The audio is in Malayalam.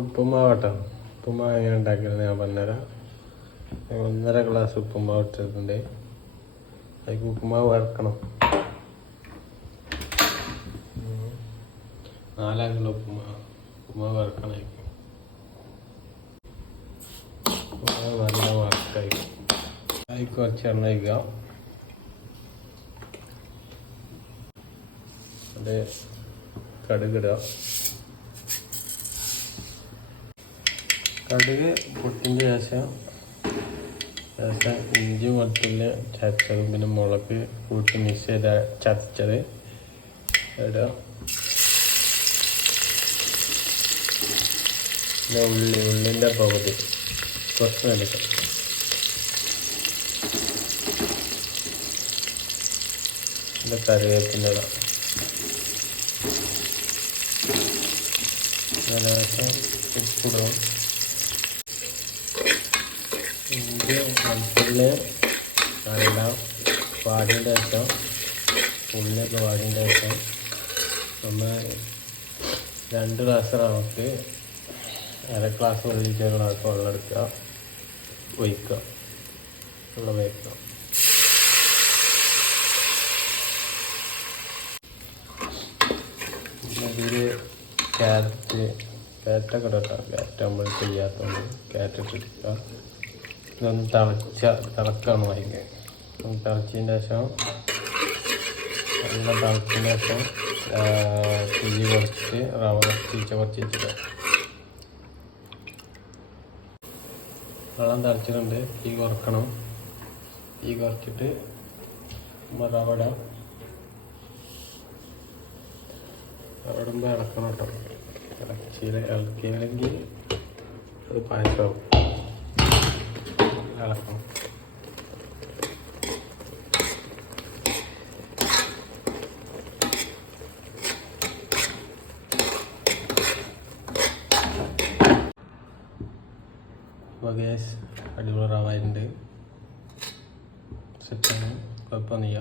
ഉപ്പുമാവട്ടോ ഉപ്പുമാവ് എങ്ങനെ ഉണ്ടാക്കിയിരുന്നു ഞാൻ പറഞ്ഞുതരാം ഒന്നര ഗ്ലാസ് ഉപ്പുമാവ് ഇട്ടിട്ടുണ്ട് അതിക്ക് ഉപ്പുമാവ് വറക്കണം. നാലാം കിലോ ഉപ്പുമാവ് ഉപ്പുമാവ് വറക്കണം ഉപ്പുമാവ് നല്ല വറക്കായി അതിൽ കുറച്ച് എണ്ണ വയ്ക്കാം അത് കടുകിടുക. കടുക് പൊട്ടിന്റെ ശേഷം ശേഷം ഇഞ്ചി വെളുത്തുള്ളി ചതച്ചതും പിന്നെ മുളക് കൂട്ടി മിക്സ് ചെയ്ത ചതച്ചത് ഇടുക ഉള്ളി ഉള്ളിന്റെ പകുതി കുറച്ച് എടുക്കാം പിന്നെ കറിവേപ്പിന്റെ ഇടാം ഉപ്പിടും. ഇഞ്ചി വെളുത്തുള്ളി എല്ലാം വാടിന്റെ ശേഷം ഉള്ളിയൊക്കെ വാടിന്റെ ശേഷം നമ്മൾ രണ്ട് ഗ്ലാസ് നമുക്ക് അര ഗ്ലാസ് വെള്ളിച്ച ഗ്ലാസ് വെള്ളം എടുക്കുക ഒഴിക്കുക വെള്ളം ഒഴിക്കുക. ഇതിൽ ക്യാരറ്റ് ക്യാരറ്റൊക്കെ ഇടട്ടോ. ക്യാരറ്റ് നമ്മൾ ചെയ്യാത്തതുകൊണ്ട് ക്യാരറ്റ് ഇട്ടിരിക്കുക ഇതൊന്ന് തിളച്ച തിളക്കണം വൈകി ഒന്ന് തിളച്ചതിന് ശേഷം നല്ല തിളച്ചതിന് ശേഷം തിരി കുറച്ച് റവ ചീച്ച കുറച്ച് വെച്ചിട്ട് വെള്ളം തിളച്ചിട്ടുണ്ട്. തീ കുറക്കണം. തീ കുറച്ചിട്ട് റവ ഇടാം. ഇടുമ്പോൾ ഇളക്കണം കേട്ടോ. ഇളക്കിയില്ല ഇളക്കിയില്ലെങ്കിൽ അത് പായസമാവും. അപ്പോൾ ഗ്യാസ് അടിപൊളി റവായിട്ടുണ്ട്. സെറ്റാണ് കുഴപ്പമൊന്നുമില്ല.